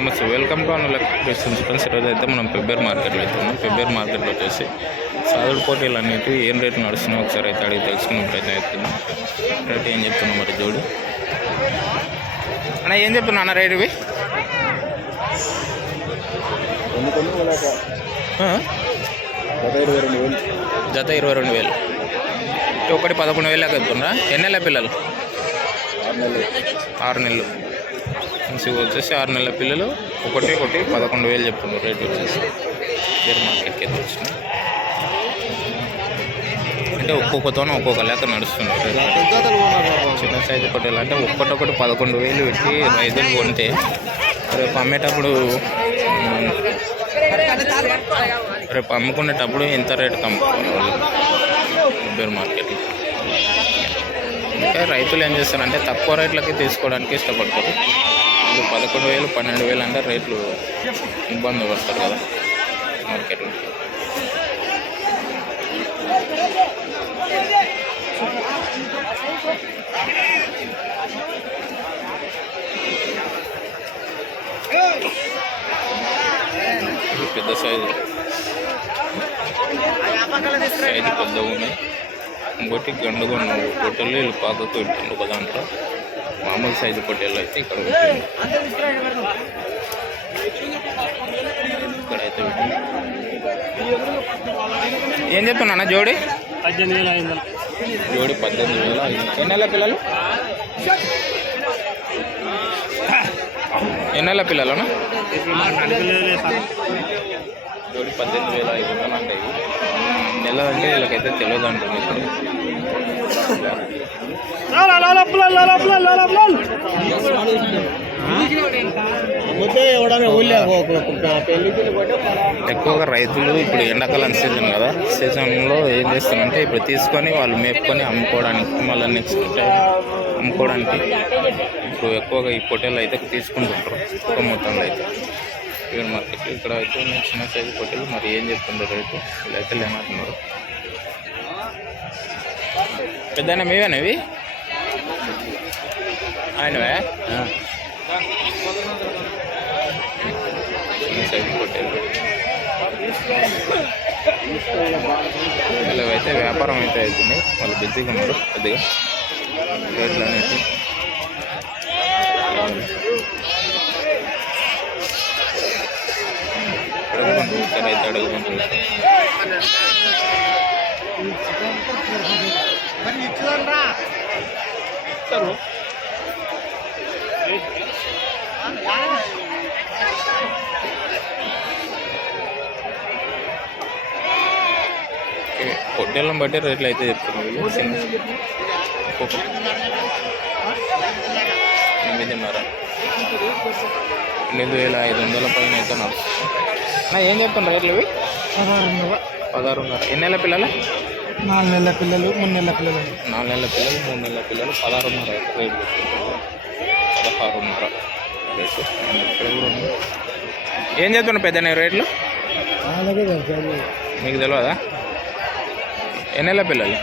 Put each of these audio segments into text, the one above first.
Welcome to Anna questions friends ఈరోజు అయితే మనం పెబ్బేర్ మార్కెట్లో అయితే ఉన్నాం పెబ్బేర్ మార్కెట్లో వచ్చేసి సాదుడు పోటీలు అనేవి ఏం రేటు నడుస్తున్నాయి ఒకసారి అయితే అడిగి తెలుసుకునే ప్రయత్నం అవుతున్నాం రేట్ ఏం చెప్తున్నాం మరి జోడి? అన్న ఏం చెప్తున్నా అన్న రేట్ ఇవి గత ఇరవై రెండు వేలు జత ఇరవై రెండు వేలు. ఒకటి పదకొండు వేలకు చెప్తున్నా ఎన్ని నెలల పిల్లలు? ఆరు నెలలు. ఆరు మంచిగా వచ్చేసి ఆరు నెలల పిల్లలు ఒకటి ఒకటి పదకొండు వేలు చెప్తున్నారు. రేట్ వచ్చేసి షేర్ మార్కెట్కి అయితే వచ్చినాయి అంటే ఒక్కొక్కతోనే ఒక్కొక్క లెక్క నడుస్తున్నారు చిన్న సైజు పొట్టేలు అంటే ఒక్కటొకటి పదకొండు వేలు పెట్టి రైతులు కొంటే రేపు అమ్మేటప్పుడు రేపు అమ్ముకునేటప్పుడు ఎంత రేటుకి అమ్ముకోవాలి వాళ్ళు బేర్ మార్కెట్లో ఇంకా రైతులు ఏం చేస్తారంటే తక్కువ రేట్లకి తీసుకోవడానికి ఇష్టపడతారు. ఇప్పుడు పదకొండు వేలు పన్నెండు వేలు అంటే రేట్లు ఇబ్బంది పడతారు కదా మార్కెట్లో పెద్ద సైజు. సైజు పెద్దగా ఉన్నాయి ఇంకోటి గండుగా ఉన్నాయి పొట్టెలు వీళ్ళు పాకకు వెళ్తుండ్రు ఒక దాంట్లో. మామూలు సైజు పొట్టేళ్ళు అయితే ఇక్కడ ఇక్కడైతే పెట్టిండు ఏం చెప్తున్నా అన్న జోడి పద్దెనిమిది వేల ఐదు వందలు జోడి పద్దెనిమిది వేల ఐదు వందలు. ఎన్ని నెలల పిల్లలు ఎన్ని నెలల పిల్లలనా జోడి పద్దెనిమిది వేల ఐదు వందలు అంటే. నెల అంటే వీళ్ళకైతే తెలియదు అంటుంది ఇప్పుడు ఎక్కువగా రైతులు ఇప్పుడు ఎండాకాలం సీజన్ కదా సీజన్లో ఏం చేస్తారంటే ఇప్పుడు తీసుకొని వాళ్ళు మేపుకొని అమ్ముకోవడానికి మళ్ళీ నెక్స్ట్ టైం అమ్ముకోవడానికి ఇప్పుడు ఎక్కువగా ఈ పొట్టేలు అయితే తీసుకుంటుంటారు ఎక్కువ మొత్తంలో అయితే. ఇవి మార్కెట్ ఇక్కడ అయితే చిన్న సైజు పొట్టేలు మరి ఏం చెప్తుండ్రు రేటు అయితే లేనంటున్నారు. పెద్దయినా మీవేనా ఆయనవే? చిన్న సైజు పొట్టేలు వీళ్ళవి అయితే వ్యాపారం అయితే అవుతుంది. వాళ్ళు బిజీగా ఉన్నారు. కొద్దిగా రేట్లు అనేవి. అడుగుకుంటూ ఇక్కడ అయితే అడుగుకుంటూ పొట్టేళ్ళని బట్టి రేట్లు అయితే చెప్తున్నారు ఎనిమిదిన్నర. ఎనిమిది వేల ఐదు వందల పైన అయితే నడుస్తుంది నా ఏం చెప్తున్నారు రేట్లు ఇవి? పదహారున్నర. ఎన్ని నెలల పిల్లలు? నాలుగు నెలల పిల్లలు మూడు నెలల పిల్లలు. నాలుగు నెలల పిల్లలు మూడు నెలల పిల్లలు పదహారున్నర అయితే రేట్ చెప్తున్నారు. పదహారున్నర. ఏం చెప్తున్నారు పెద్ద రేట్లు? మీకు తెలియదా ఎన్ని నెలల పిల్లలు?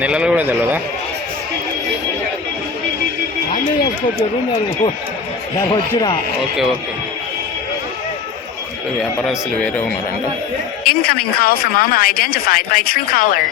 నెలలు కూడా తెలియదా ఓకే ఓకే. వ్యాపారస్తులు వేరే ఉన్నారంట. Incoming call from Ama identified by Truecaller.